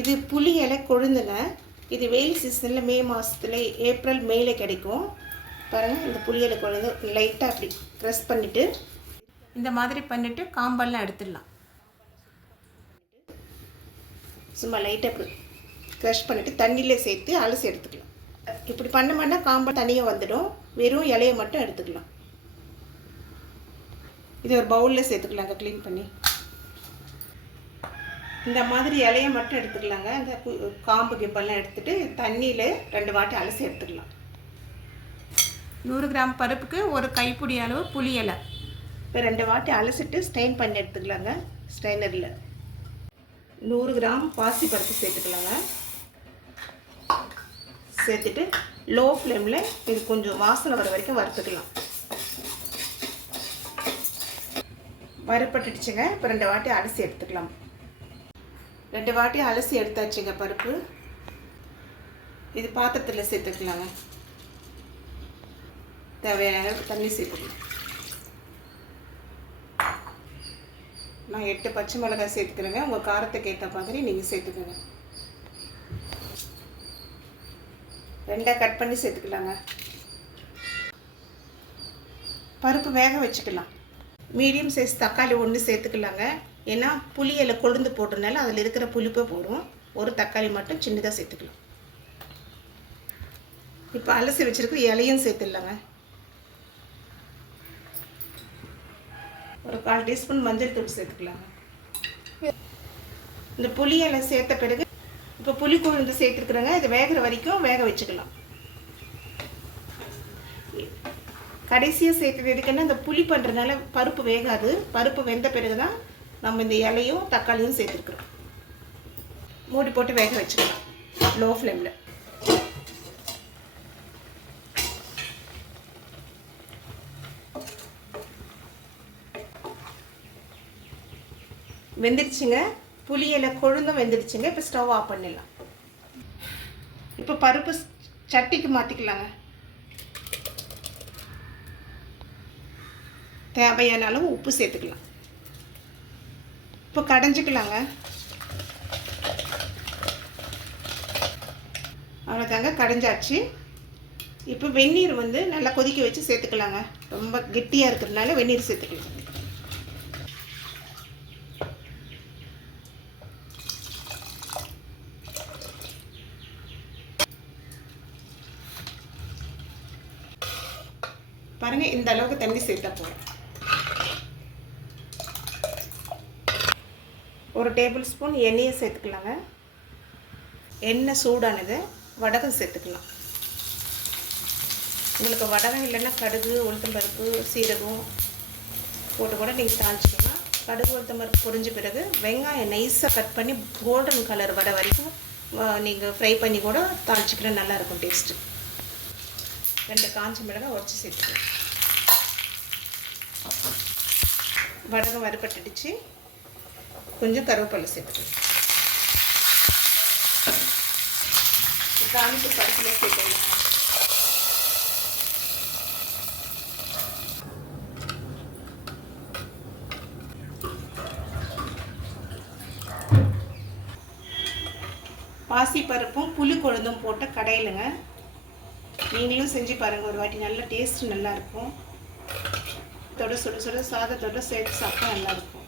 இது புளி இலை கொழுந்துங்க. இது வெயில் சீசனில் மே மாதத்துல ஏப்ரல் மேல கிடைக்கும். பாருங்கள், இந்த புளி இலை கொழுந்து லைட்டாக அப்படி க்ரஷ் பண்ணிவிட்டு இந்த மாதிரி பண்ணிவிட்டு காம்பெல்லாம் எடுத்துடலாம். சும்மா லைட்டாக இப்படி க்ரஷ் பண்ணிவிட்டு தண்ணியில் சேர்த்து அலசி எடுத்துக்கலாம். இப்படி பண்ணோம்னா காம்பை தனியாக வந்துடும். வெறும் இலையை மட்டும் எடுத்துக்கலாம். இது ஒரு பவுலில் சேர்த்துக்கலாங்க க்ளீன் பண்ணி. இந்த மாதிரி இலையை மட்டும் எடுத்துக்கலாங்க. இந்த காம்பு கிம்பெல்லாம் எடுத்துகிட்டு தண்ணியில் 2 வாட்டி அலசி எடுத்துக்கலாம். 100 கிராம் பருப்புக்கு ஒரு கைப்பிடி அளவு புளி இலை. இப்போ 2 வாட்டி அலசிட்டு ஸ்ட்ரெயின் பண்ணி எடுத்துக்கலாங்க ஸ்ட்ரெயினரில். 100 கிராம் பாசி பருப்பு சேர்த்துக்கலாங்க. சேர்த்துட்டு லோ ஃப்ளேமில் இது கொஞ்சம் வாசனை வர வரைக்கும் வறுத்துக்கலாம். வறுப்பட்டுடுச்சுங்க. இப்போ 2 வாட்டி அலசி எடுத்துக்கலாம். 2 வாட்டி அலசி எடுத்தாச்சுங்க பருப்பு. இது பாத்திரத்தில் சேர்த்துக்கலாங்க. தேவையான தண்ணி சேர்த்துக்கலாம். நான் 8 பச்சை மிளகாய் சேர்த்துக்கிறேங்க. உங்கள் காரத்துக்கு ஏற்ற மாதிரி நீங்கள் சேர்த்துக்கோங்க. 2 கட் பண்ணி சேர்த்துக்கலாங்க. பருப்பு வேக வச்சுக்கலாம். மீடியம் சைஸ் தக்காளி 1 சேர்த்துக்கலாங்க. ஏன்னா புளி இலை கொழுந்து போட்டதுனால அதில் இருக்கிற புளிப்பை போடும். ஒரு தக்காளி மட்டும் சின்னதாக சேர்த்துக்கலாம். இப்போ அலசி வச்சுருக்க இலையும் சேர்த்துடலாங்க. ஒரு 1/4 டீஸ்பூன் மஞ்சள் தூள் சேர்த்துக்கலாங்க. இந்த புளி இலை சேர்த்த பிறகு இப்போ புளி கொழுந்து சேர்த்துருக்குறேங்க. இது வேகிற வரைக்கும் வேக வச்சுக்கலாம். கடைசியாக சேர்த்துறது எதுக்குன்னா இந்த புளி பண்ணுறதுனால பருப்பு வேகாது. பருப்பு வெந்த பிறகு தான் நம்ம இந்த இலையும் தக்காளியும் சேர்த்துருக்குறோம். மூடி போட்டு வேக வச்சுக்கலாம் லோ ஃப்ளேமில். வெந்துடுச்சுங்க. புளி இலை கொழுந்தும் வெந்துடுச்சுங்க. இப்போ ஸ்டவ் ஆஃப் பண்ணிடலாம். இப்போ பருப்பு சட்டிக்கு மாற்றிக்கலாங்க. தேவையான அளவு உப்பு சேர்த்துக்கலாம். இப்போ கடைஞ்சிக்கலாங்க. அவ்வளோதாங்க, கடைஞ்சாச்சு. இப்போ வெந்நீர் நல்லா கொதிக்க வச்சு சேர்த்துக்கலாங்க. ரொம்ப கெட்டியாக இருக்கிறதுனால வெந்நீர் சேர்த்துக்கலாம். பாருங்கள், இந்த அளவுக்கு தண்ணி சேர்த்தா போதும். 1 டேபிள் ஸ்பூன் எண்ணெயை சேர்த்துக்கலாங்க. எண்ணெய் சூடானது வடகம் சேர்த்துக்கலாம். உங்களுக்கு வடகம் இல்லைன்னா கடுகு, உளுத்தம்பருப்பு, சீரகம் போட்டு கூட நீங்கள் தாளிச்சிக்கலாம். கடுகு, உளுத்தம்பருப்பு பொரிஞ்ச பிறகு வெங்காயம் நைஸாக கட் பண்ணி கோல்டன் கலர் வர வரைக்கும் நீங்கள் ஃப்ரை பண்ணி கூட தாளிச்சிக்கலாம். நல்லாயிருக்கும் டேஸ்ட்டு. 2 காஞ்ச மிளகாய் உடச்சி சேர்த்துக்கலாம். வடகம் வறுப்பட்டுடுச்சு. கொஞ்சம் கருவேப்பிலை சேர்த்துக்கலாம். தாளிப்பு பருப்பில் சேர்த்துக்கலாம். பாசி பருப்பும் புளி கொழுந்தும் போட்டு கடையிலுங்க. நீங்களும் செஞ்சு பாருங்கள் ஒரு வாட்டி. நல்ல டேஸ்ட் நல்லாயிருக்கும். சுட சுட சாதத்தோடு சேர்த்து சாப்பிட்டா நல்லாயிருக்கும்.